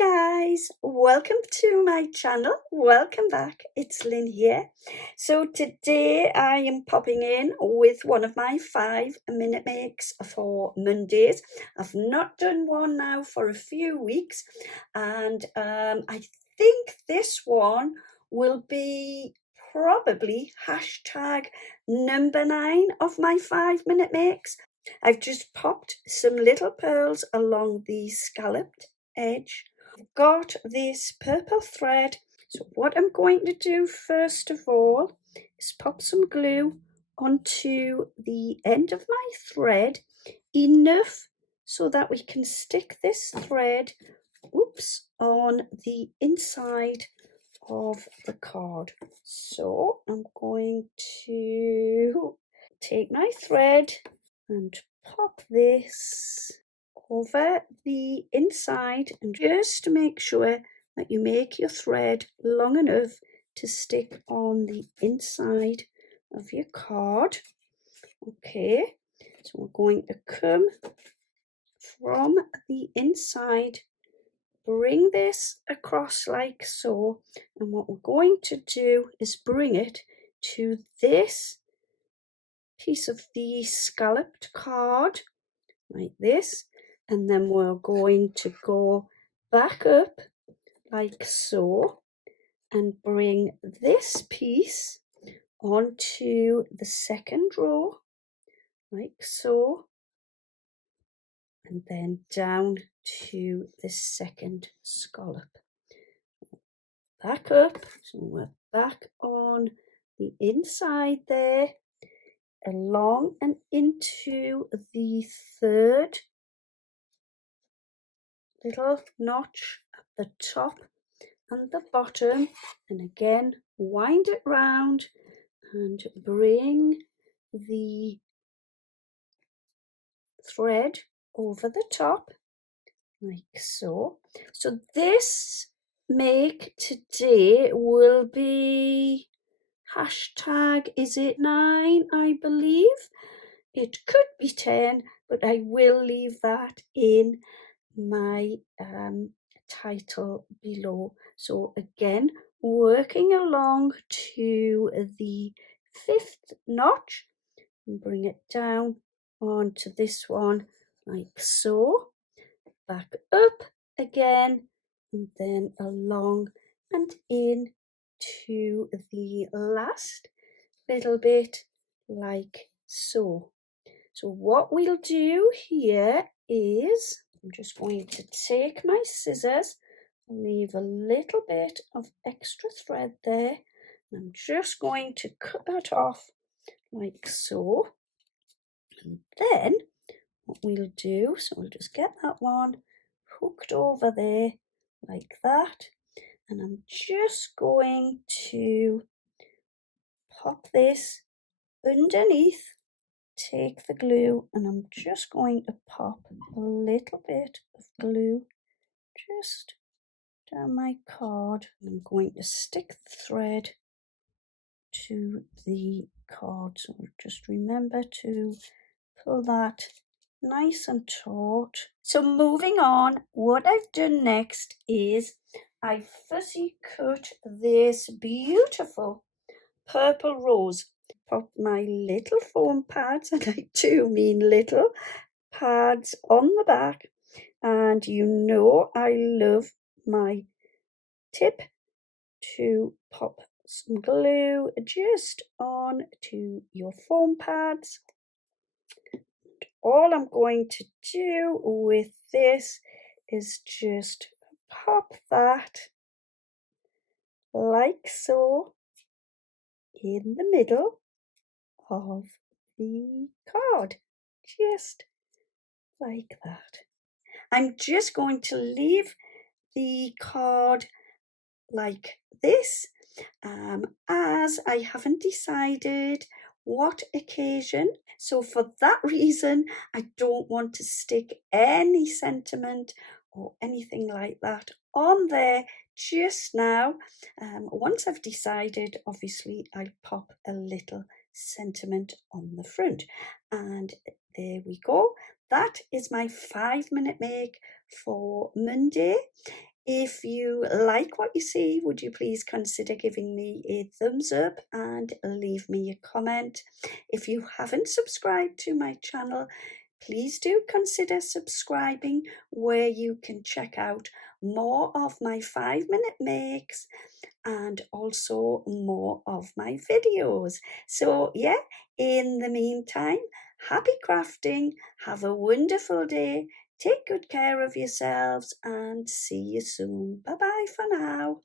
guys, welcome to my channel. Welcome back. It's Lynn here. So today I am popping in with one of my 5-minute makes for Mondays. I've not done one now for a few weeks, and I think this one will be probably hashtag number 9 of my 5-minute makes. I've just popped some little pearls along the scalloped edge. I've got this purple thread. So what I'm going to do first of all is pop some glue onto the end of my thread, enough so that we can stick this thread, on the inside of the card. So I'm going to take my thread and pop this over the inside, and just to make sure that you make your thread long enough to stick on the inside of your card. Okay, so we're going to come from the inside, bring this across like so, and what we're going to do is bring it to this piece of the scalloped card like this, and then we're going to go back up like so and bring this piece onto the second row like so, and then down to the second scallop. Back up, so we're back on the inside there, along and into the third little notch at the top and the bottom, and again wind it round and bring the thread over the top like so. So this make today will be hashtag is it 9, I believe. It could be 10, but I will leave that in my title below. So again, working along to the 5th notch and bring it down onto this one like so, back up again, and then along and in to the last little bit like so. So what we'll do here is, I'm just going to take my scissors, leave a little bit of extra thread there, and I'm just going to cut that off like so. And then what we'll do, so we'll just get that one hooked over there like that, and I'm just going to pop this underneath, take the glue, and I'm just going to pop a little bit of glue just down my card. I'm going to stick the thread to the card, so just remember to pull that nice and taut. So moving on, what I've done next is I fussy cut this beautiful purple rose. Pop my little foam pads, and I do mean little pads, on the back, and you know I love my tip to pop some glue just on to your foam pads. All I'm going to do with this is just pop that like so in the middle of the card, just like that. I'm just going to leave the card like this, as I haven't decided what occasion. So for that reason, I don't want to stick any sentiment or anything like that on there just now. Once I've decided, obviously I'll pop a little sentiment on the front, and there we go. That is my 5-minute make for Monday. If you like what you see, would you please consider giving me a thumbs up and leave me a comment. If you haven't subscribed to my channel, please do consider subscribing, where you can check out more of my 5-minute makes and also more of my videos. So yeah, in the meantime, happy crafting, have a wonderful day, take good care of yourselves, and see you soon. Bye bye for now.